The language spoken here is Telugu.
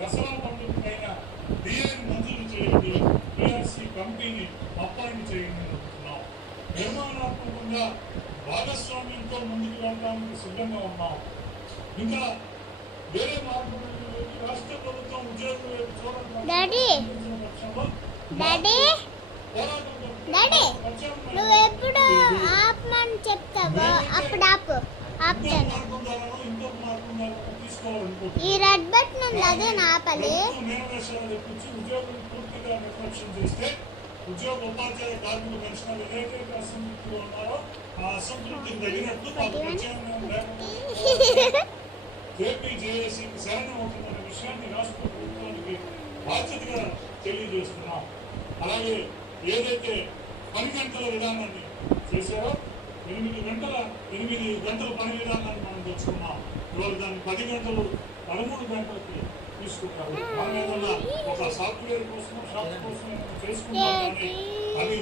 దసరా పండుగ పైన డిఐని మంజూరు చేయండి, పిఆర్సీ కమిటీని అపాయింట్ చేయండి అంటున్నాం. నిర్మాణాత్మకంగా భాగస్వామ్యంతో ముందుకు వెళ్ళడానికి సిద్ధంగా ఉన్నాం. ఇంకా వేరే మార్గం రాష్ట్ర ప్రభుత్వం ఉద్యోగుల వైపు నువ్వు ఎప్పుడు ఆపమని చెప్తావో అప్పుడు ఆపు. ఆపుతాను. ఈ రెడ్ బటన్ ఉంది, అదే ఆపాలి. ఉద్యోగ ఉపాధ్యాయ కార్మిక పెన్షనర్లు ఏదైతే అసంతృప్తిలో ఉన్నారో ఆ అసంతృప్తికి తగినట్టు ఏపీజేఏసీకి శరణం అవుతున్న విషయాన్ని రాష్ట్ర ప్రభుత్వానికి బాధ్యతగా తెలియజేస్తున్నాం. అలాగే ఏదైతే 10 గంటల విధానాన్ని చేశారో 8 గంటల పని విధానాన్ని మనం తెచ్చుకున్నాం. ఇవాళ దాన్ని 10 గంటలు 13 గంటలకి తీసుకుంటారు. మనం ఏమన్నా ఒక సాఫ్ట్వేర్ కోసం షాప్స్ కోసం చేసుకుంటాం, కానీ అది